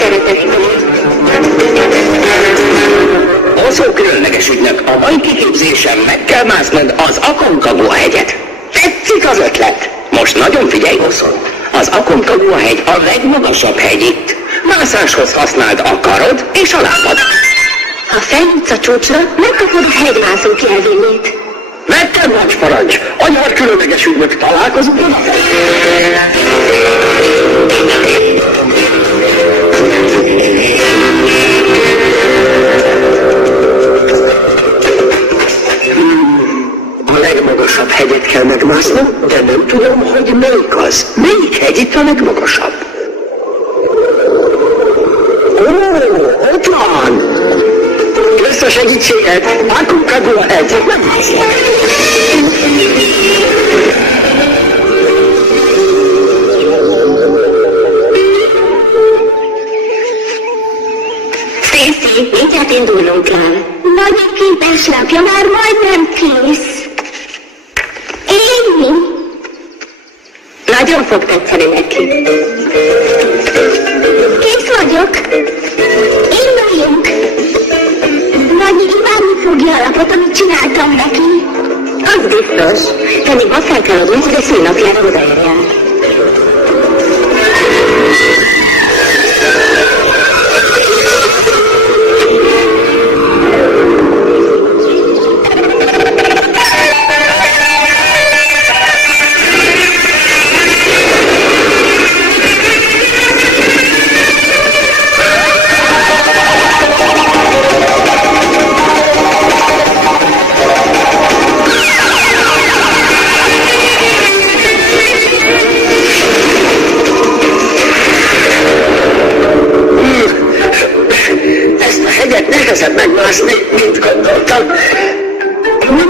szeretettel. Hosszú különleges ügynök, a mai kiképzésen meg kell másznod az Aconcagua hegyet. Tetszik az ötlet? Most nagyon figyelj, Hosszú. Az Aconcagua hegy a legmagasabb hegy itt. Mászáshoz használd a karod és a lábad. Ha feljutsz a csúcsra, megkapod a hegymászó jelvényét. Vettem, nagy parancs! Anyár különleges ügynök, találkozunk a A legmagasabb hegyet kell megmásznom, de nem tudom, hogy melyik az. Melyik hegy itt a legmagasabb? Ott van! Kösz a segítséget! Aconcagua hegy! Nem mászlak! Stacy, mindjárt indulnunk kell. Nagy képes lapja már majdnem kész. Amy! Nagyon fog tetszeni neki. Kész vagyok. Induljunk. Nagy imádni fogja a lapot, amit csináltam neki. Az biztos. Te még azt kell adnunk, hogy a szülnapjára odaérjen. Nehezebb megmászni, mint gondoltam.